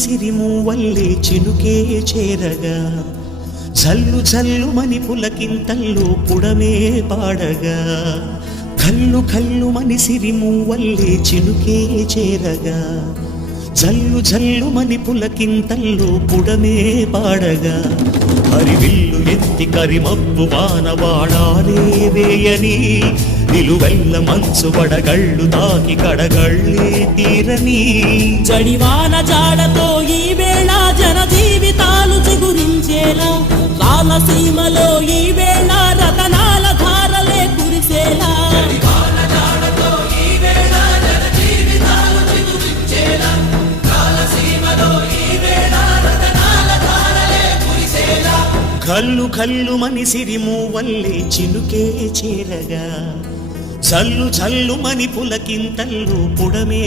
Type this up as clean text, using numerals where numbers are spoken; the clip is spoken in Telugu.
సిరిమూవల్లే చినుకే చేరగా జల్లు జల్లుమని పులకింతల్లో పుడమే పాడగా కల్లు కల్లుమని సిరిమూవల్లే చినుకే చేరగా జల్లు జల్లుమని పులకింతల్లో పుడమే పాడగా హరివిల్లు ఎత్తి కరిమబ్బు వానవాడాలే వేయని నిలువెల్ల మంచు వడగళ్ళు తాకి కడగళ్ళే తీరని జడివాన జాడతో ఈ వేళ జన జీవితాలు చిగురించేలా రామసీమలో ఈ వేళ రతనాల ధారలే కురిసేలా కల్లు కల్లుమని సిరిమూవల్లే చినుకే చేరగా జల్లు జల్లుమని పులకింతల్లో పుడమే